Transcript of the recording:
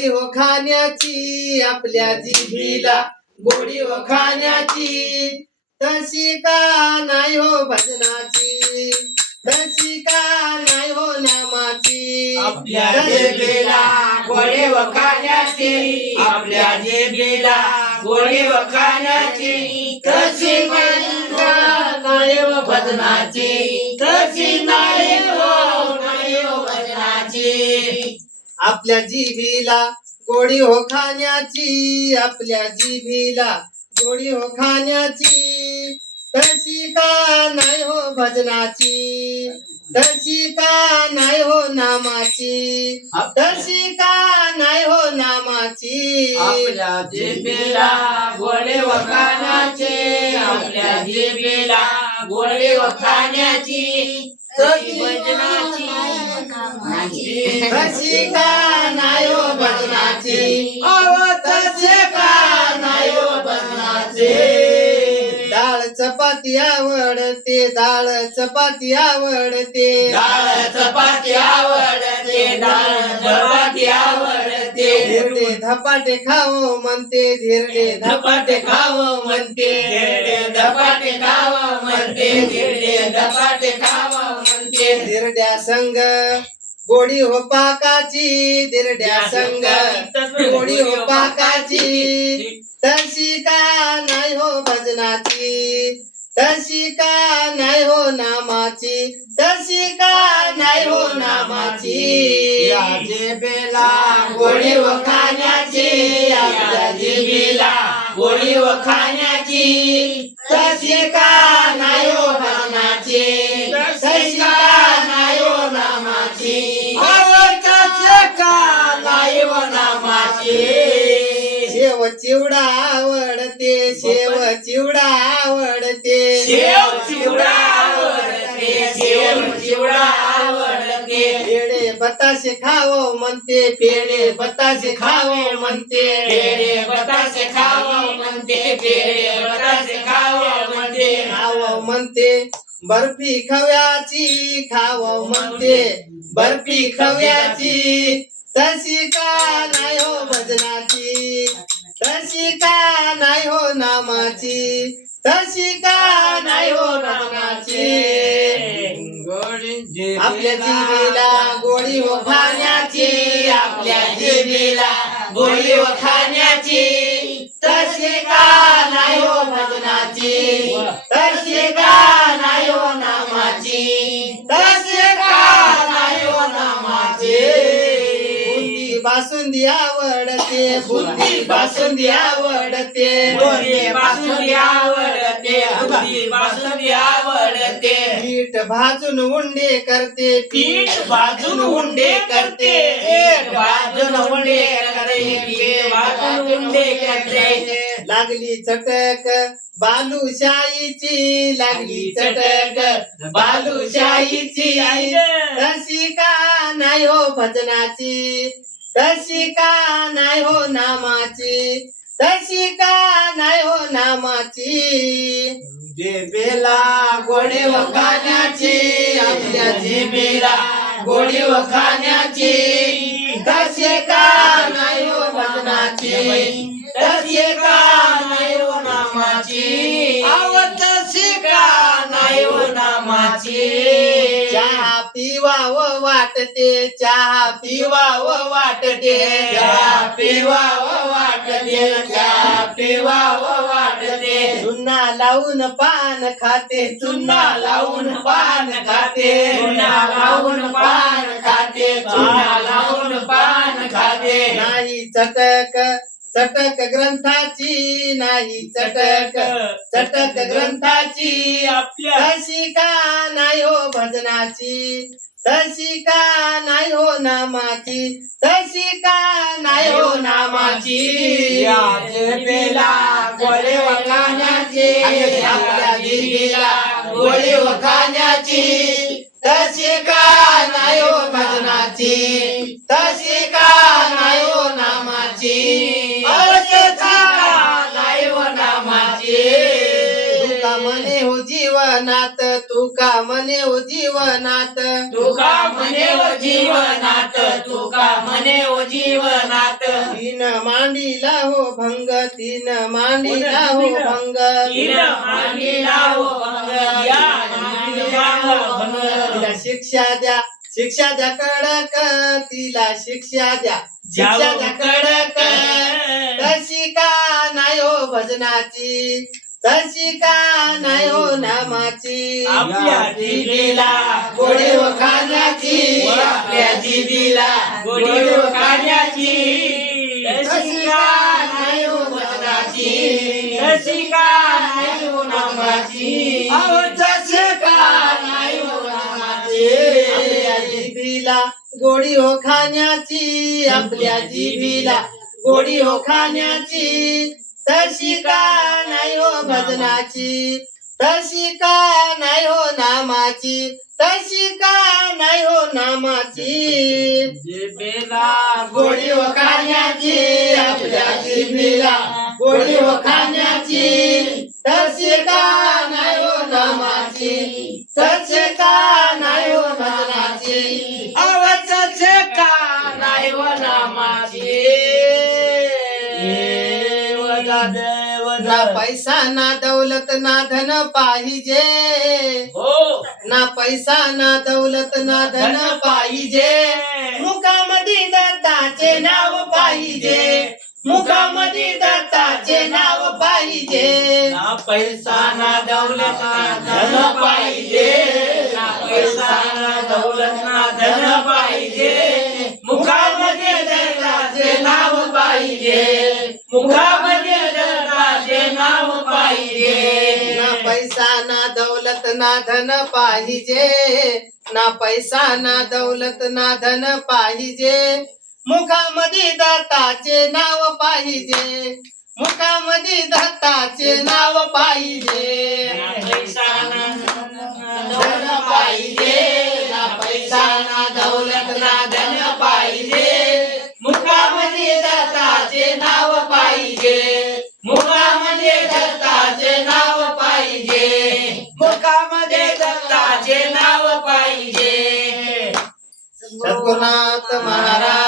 गोडी हो खाण्याची आपल्या जिभीला गोडी हो खाण्याची तशी का नाही हो भजनाची तशी का नाही हो नामाची आपल्या जिभेला गोडी व खाण्याची आपल्या जिभेला गोडी व खाण्याची तशी नाही व भजनाची तशी नाही हो भजनाची आपल्या जिभीला गोडी हो खाण्याची आपल्या जिभीला गोडी हो खाण्याची तशी का नाही हो भजनाची तशी का नाही हो नामाची तशी का नाही हो नामाची आपल्या जिभेला गोडी व खाण्याची आपल्या जिभेला गोडी व खाण्याची तशी भजनाची तशी का नाही हो भजनाची तसे का नाही हो भजनाची डाळ चपाती आवडते डाळ चपाती आवडते डाळ चपाती आवडते डाळ चपाती आवडते धिरडे धपाटे खावो म्हणते धिरडे धपाटे खावं म्हणते धिरडे धपाटे खावं म्हणते धिरडे धपाटे खावं म्हणते धिरड्या संग गोडी हो पाकाची धिरड्या संग गोडी हो पाकाची तशी का नाही हो भजनाची तशी का नाही हो नामाची तशी का नाही हो नामाची या जिभेला गोडी व खाण्याची आपल्या जिभेला गोडी व खाण्याची तशी का नाही हो भजनाची तशी का नाही हो नामाची तशी का नाही हो नामाची शेव चिवडा आवडते शेव चिवडा आवडते शेव चिवडा आवडते शेव चिवडा आवडते पेढे बताशे खावो म्हणते पेढे बताशे खावो म्हणते पेढे बतासे खावं म्हणते पेढे बतासे खावं म्हणते खावो म्हणते बर्फी खव्याची खावो म्हणते बर्फी खव्याची तशी का नाही हो भजनाची तशी का नाही हो नामाची तशी का नाही हो नामाची आपल्या जिभेला गोडी हो खाण्याची आपल्या जिभेला गोडी व खाण्याची तशी का नाही हो भजनाची तशी का नाही हो नामाची तशी का नाही हो नामाची बुंदी बासुंदी आवडते बुंदी बासुंदी आवडते बुंदी बासुंदी आवडते बुंदी बासुंदी आवडते पीठ भाजून उंडे करते पीठ भाजून उंडे करते पीठ भाजून उंडे करते पीठ भाजून उंडे करते लागली चटक बालुशाहीची लागली चटक बालुशाहीची तशी का नाही हो भजनाची तशी का नाही हो नामाची तशी का नाही हो नामाची जिभेला गोडी व खाण्याची आपल्या जिभेला गोडी व खाण्याची तशी का नाही हो भजनाची तशी का नाही हो नामाची तशी का नाही हो नामाची चहा पिवाव वाटते चहा पिवाव वाटते चहा पिवाव वाटते चहा पिवाव वाटते चुन्ना लावून पान खाते चुन्ना लावून पान खाते चुन्ना लावून पान खाते चुन्ना लावून पान खाते नाही चटक चटक ग्रंथाची नाही चटक चटक ग्रंथाची आपल्या तशी का नाही हो भजनाची तशी का नाही हो नामाची तशी का नाही हो नामाची या जिभेला गोडी व खाण्याची आपल्या जिभेला गोडी व खाण्याची तशी का नाही हो भजनाची तशी का नाही हो नामाची नाही हो नामाची तुका म्हणे हो जीवनात तुका म्हणे हो जीवनात तुका म्हणे ओ जीवनात तुका म्हणे ओ जीवनात तीन मांडीला हो भंग तीन मांडीला हो भंग तीन मांडीला हो भंग या मांडीला हो भंग तिला शिक्षा द्या कडक तिला शिक्षा द्या कडक तशी का नाही हो भजनाची तशी का नाही हो नामाची आपल्या जिभेला गोडी हो खाण्याची आपल्या जिभेला गोडी हो खाण्याची तशी का नाही हो भजनाची तशी का नाही हो नामाची अहो तशी का नाही हो नामाची आपल्या जिभीला गोडी हो खाण्याची आपल्या जिभीला गोडी हो खाण्याची तशी का नाही हो भजनाची तशी का नाही हो नामाची तशी का नाही हो नामाची जिभेला गोडी हो खाण्याची आपल्या जिभीला गोडी हो खाण्याची तशी का नाही हो नामाची तशी का नाही हो भजनाची आवाजच का नाही हो नामाची ना पैसा ना दौलत ना धन पाहिजे हो ना पैसा ना दौलत ना धन पाहिजे मुखामध्ये दत्ताचे नाव पाहिजे मुखामध्ये दत्ताचे नाव पाहिजे ना पैसा ना दौलत ना धन पाहिजे ना पैसा ना दौलत ना धन पाहिजे मुखामध्ये दत्ताचे नाव पाहिजे मुखामध्ये दत्ताचे नाव पाहिजे ना पैसा ना दौलत ना धन पाहिजे ना पैसा ना दौलत ना धन पाहिजे मुखामध्ये दत्ताचे नाव पाहिजे मुखामध्ये दत्ताचे नाव पाहिजे ना पैसा ना धन पाहिजे ना पैसा ना दौलत ना धन पाहिजे मुखामध्ये दत्ताचे नाव पाहिजे मुखामध्ये दत्ताचे नाव पाहिजे मुखामध्ये दत्ताचे नाव पाहिजे सद्गुरुनाथ महाराज